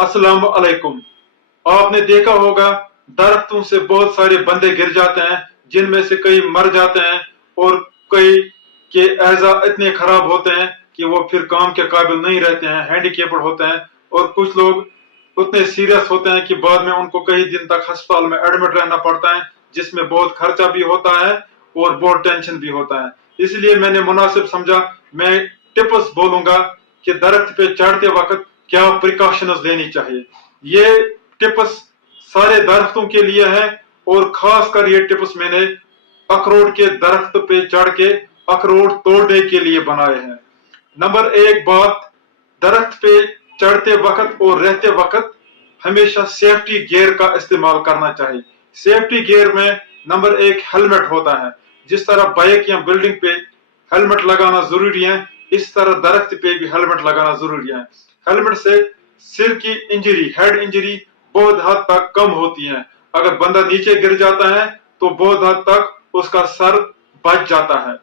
अस्सलाम अलैकुम। आपने देखा होगा दरख्तों से बहुत सारे बंदे गिर जाते हैं, जिनमें से कई मर जाते हैं और कई के एजा इतने खराब होते हैं कि वो फिर काम के काबिल नहीं रहते हैं, हैंडीकेप्ड होते हैं। और कुछ लोग उतने सीरियस होते हैं कि बाद में उनको कई दिन तक अस्पताल में एडमिट रहना पड़ता है, जिसमें बहुत खर्चा भी होता है और बहुत टेंशन भी होता है। इसलिए मैंने मुनासिब समझा मैं टिप्स बोलूंगा कि दरख्त पे चढ़ते वक्त क्या प्रिकॉशंस लेनी चाहिए। ये टिप्स सारे दरख्तों के लिए है और खासकर ये टिप्स मैंने अखरोट के दरख्त पे चढ़ के अखरोट तोड़ने के लिए बनाए हैं। नंबर एक बात, दरख्त पे चढ़ते वक्त और रहते वक्त हमेशा सेफ्टी गियर का इस्तेमाल करना चाहिए। सेफ्टी गियर में नंबर एक हेलमेट होता है। जिस तरह बाइक या बिल्डिंग पे हेलमेट लगाना जरूरी है, इस तरह दरख्त पे भी हेलमेट लगाना जरूरी है। हेलमेट से सिर की इंजरी, हेड इंजरी बहुत हद तक कम होती है। अगर बंदा नीचे गिर जाता है तो बहुत हद तक उसका सर बच जाता है।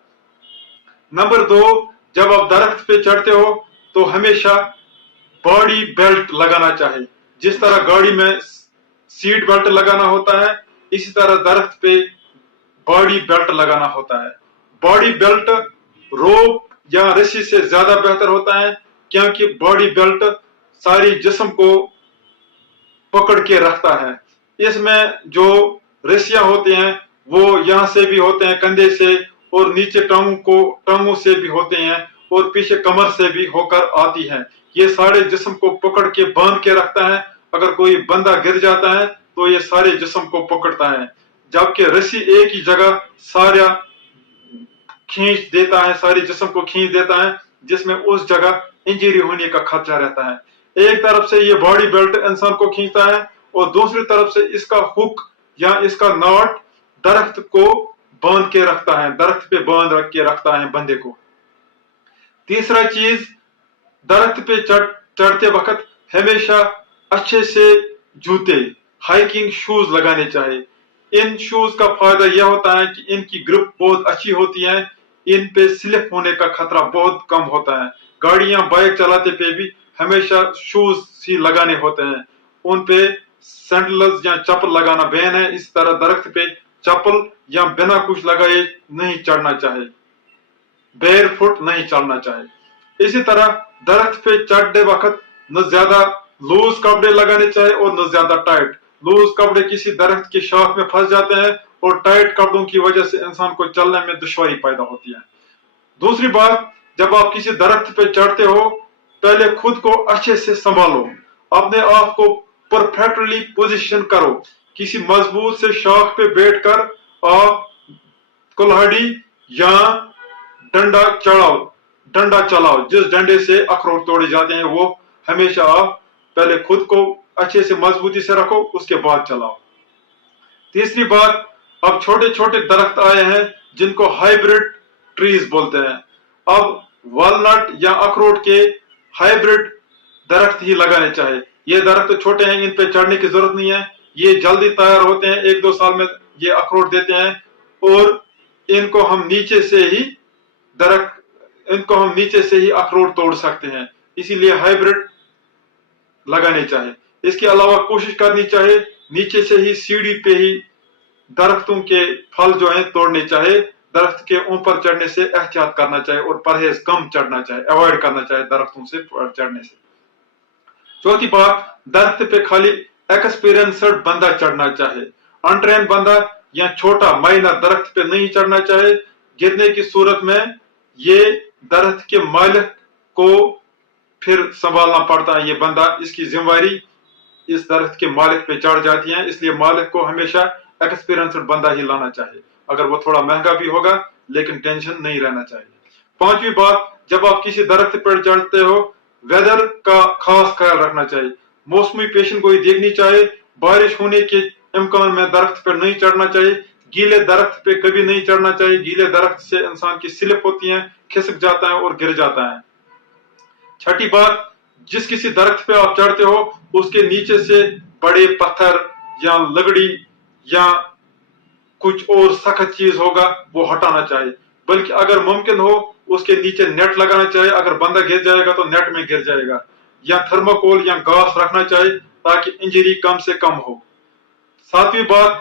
नंबर दो, जब आप दरख्त पे चढ़ते हो तो हमेशा बॉडी बेल्ट लगाना चाहिए। जिस तरह गाड़ी में सीट बेल्ट लगाना होता है, इसी तरह दरख्त पे बॉडी बेल्ट लगाना होता है। बॉडी बेल्ट रोप या रस्सी से ज्यादा बेहतर होता है, क्योंकि बॉडी बेल्ट सारी जिस्म को पकड़ के रखता है। इसमें जो रस्सियां होती हैं वो यहाँ से भी होते हैं, कंधे से, और नीचे टांगों से भी होते हैं, और पीछे कमर से भी होकर आती हैं। ये सारे जिस्म को पकड़ के बांध के रखता है। अगर कोई बंदा गिर जाता है तो ये सारे जिस्म को पकड़ता है, जबकि रस्सी एक ही जगह सारा खींच देता है, सारे जिस्म को खींच देता है, जिसमें उस जगह इंजरी होने का खतरा रहता है। एक तरफ से ये बॉडी बेल्ट इंसान को खींचता है और दूसरी तरफ से इसका हुक या इसका नॉट दरख्त को बांध के रखता है, दरख्त पे बांध रख के रखता है बंदे को। तीसरा चीज, दरख्त पे चढ़ते वक्त हमेशा अच्छे से जूते, हाइकिंग शूज लगाने चाहिए। इन शूज का फायदा यह होता है कि इनकी ग्रिप बहुत अच्छी होती है, इन पे स्लिप होने का खतरा बहुत कम होता है। गाड़ियां बाइक चलाते पे भी हमेशा शूज ही लगाने होते हैं, उन पे सैंडल्स या चप्पल लगाना बैन है। इस तरह दरख्त पे चप्पल या बिना कुछ लगाए नहीं चढ़ना चाहिए, बेयर फुट नहीं चढ़ना चाहिए। इसी तरह दरख्त पे चढ़ते वक्त न ज्यादा लूज कपड़े लगाने चाहिए और न ज्यादा टाइट। लूज कपड़े किसी दरख्त की शाख में फंस जाते हैं और टाइट कपड़ों की वजह से इंसान को चलने में दुश्वारी पैदा होती है। दूसरी बात, जब आप किसी दरख्त पे चढ़ते हो पहले खुद को अच्छे से संभालो, अपने आप को परफेक्टली पोजीशन करो। किसी मजबूत से शाख पे बैठकर आप कुल्हाड़ी या डंडा चलाओ। जिस डंडे से अखरोट तोड़े जाते हैं वो हमेशा आप पहले खुद को अच्छे से मजबूती से रखो, उसके बाद चलाओ। तीसरी बात, अब छोटे छोटे दरख्त आए हैं जिनको हाइब्रिड ट्रीज बोलते हैं। अब वॉलनट या अखरोट के हाइब्रिड दरख्त ही लगाने चाहिए। ये दरख्त छोटे हैं, इन पे चढ़ने की जरूरत नहीं है, ये जल्दी तैयार होते हैं, 1-2 साल में ये अखरोट देते हैं। और इनको हम नीचे से ही अखरोट तोड़ सकते हैं, इसीलिए हाइब्रिड लगाने चाहिए। इसके अलावा कोशिश करनी चाहिए नीचे से ही, सीढ़ी पे ही दरख्तों के फल जो है तोड़ने चाहिए। दरख्त के ऊपर चढ़ने से एहतियात करना चाहिए और परहेज कम चढ़ना चाहिए, अवॉइड करना चाहिए दरख्तों से चढ़ने से। चौथी बात, दरख्त पे खाली एक्सपीरियंस्ड बंदा चढ़ना चाहिए। अनट्रेन बंदा या छोटा माइनर दरख्त पे नहीं चढ़ना चाहिए। गिरने की सूरत में ये दरख्त के मालिक को फिर संभालना पड़ता है। ये बंदा, इसकी जिम्मेवारी इस दरख्त के मालिक पे चढ़ जाती है, इसलिए मालिक को हमेशा एक्सपीरियंस्ड बंदा ही लाना चाहिए। अगर वो थोड़ा महंगा भी होगा लेकिन टेंशन नहीं रहना चाहिए। पांचवी बात, जब आप किसी दरख्त पर चढ़ते हो वेदर का खास ख्याल रखना चाहिए। मौसमी पेशन गोई देखनी चाहिए। बारिश होने के इम्कान में दरख्त पर नहीं चढ़ना चाहिए। गीले दरख्त पे कभी नहीं चढ़ना चाहिए। गीले दरख्त से इंसान की स्लिप होती है, खिसक जाता है और गिर जाता है। छठी बात, जिस किसी दरख्त पे आप चढ़ते हो उसके नीचे से बड़े पत्थर या लकड़ी या कुछ और सख्त चीज होगा वो हटाना चाहिए, बल्कि अगर मुमकिन हो उसके नीचे नेट लगाना चाहिए। अगर बंदा गिर जाएगा तो नेट में गिर जाएगा। یا تھرماکول یا گاس رکھنا چاہیے تاکہ انجری کم سے کم ہو۔ ساتویں بات،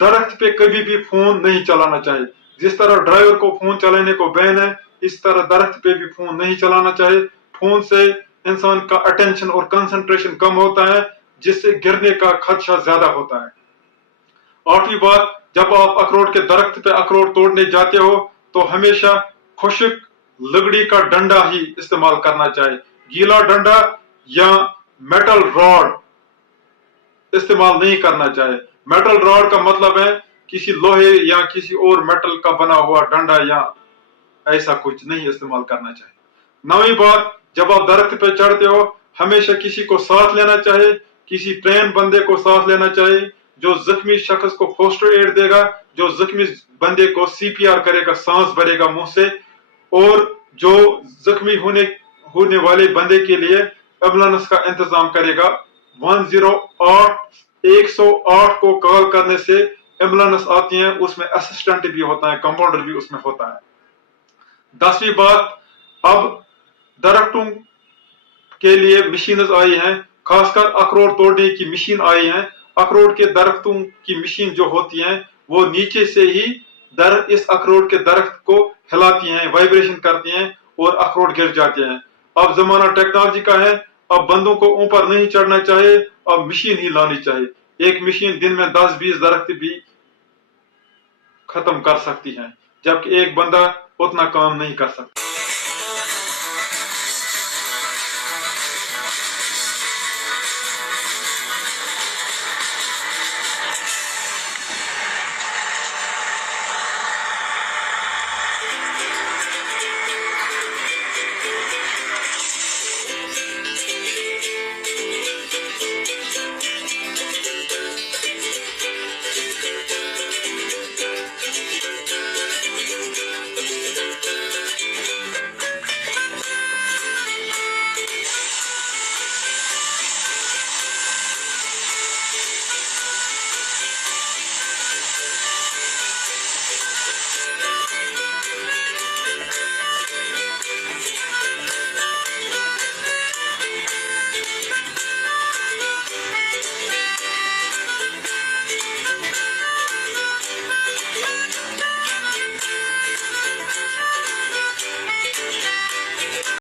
درخت پہ کبھی بھی فون نہیں چلانا چاہیے۔ جس طرح ڈرائیور کو فون چلانے کو بین ہے، اس طرح درخت پہ بھی فون نہیں چلانا چاہیے۔ فون سے انسان کا اٹینشن اور کنسنٹریشن کم ہوتا ہے، جس سے گرنے کا خدشہ زیادہ ہوتا ہے۔ آٹھویں بات، جب آپ اخروٹ کے درخت پہ اخروٹ توڑنے جاتے ہو تو ہمیشہ خشک لکڑی کا ڈنڈا ہی استعمال کرنا چاہیے۔ گیلا ڈنڈا یا میٹل راڈ استعمال نہیں کرنا چاہیے۔ میٹل راڈ کا مطلب ہے کسی لوہے یا کسی اور میٹل کا بنا ہوا ڈنڈا یا ایسا کچھ نہیں استعمال کرنا چاہیے۔ نویں بات، جب آپ درخت پہ چڑھتے ہو ہمیشہ کسی کو ساتھ لینا چاہیے، کسی ٹرین بندے کو ساتھ لینا چاہیے جو زخمی شخص کو فرسٹ ایڈ دے گا، جو زخمی بندے کو CPR کرے گا، سانس بھرے گا منہ سے، اور جو زخمی ہونے والے بندے کے لیے ایمبولینس کا انتظام کرے گا۔ 108 کو کال کرنے سے ایمبولینس آتی ہیں، اس میں اسسٹنٹ بھی ہوتا ہے، کمپاؤنڈر بھی اس میں ہوتا ہے۔ 10ویں بات، اب درختوں کے لیے مشینز آئی ہیں، خاص کر اخروٹ توڑنے کی مشین آئی ہیں۔ اخروٹ کے درختوں کی مشین جو ہوتی ہیں وہ نیچے سے ہی اس اخروٹ کے درخت کو ہلاتی ہیں، وائبریشن کرتی ہیں اور اخروٹ گر جاتے ہیں۔ اب زمانہ ٹیکنالوجی کا ہے، اب بندوں کو اوپر نہیں چڑھنا چاہیے، اب مشین ہی لانی چاہیے۔ ایک مشین دن میں 10-20 درخت بھی ختم کر سکتی ہے، جبکہ ایک بندہ اتنا کام نہیں کر سکتا۔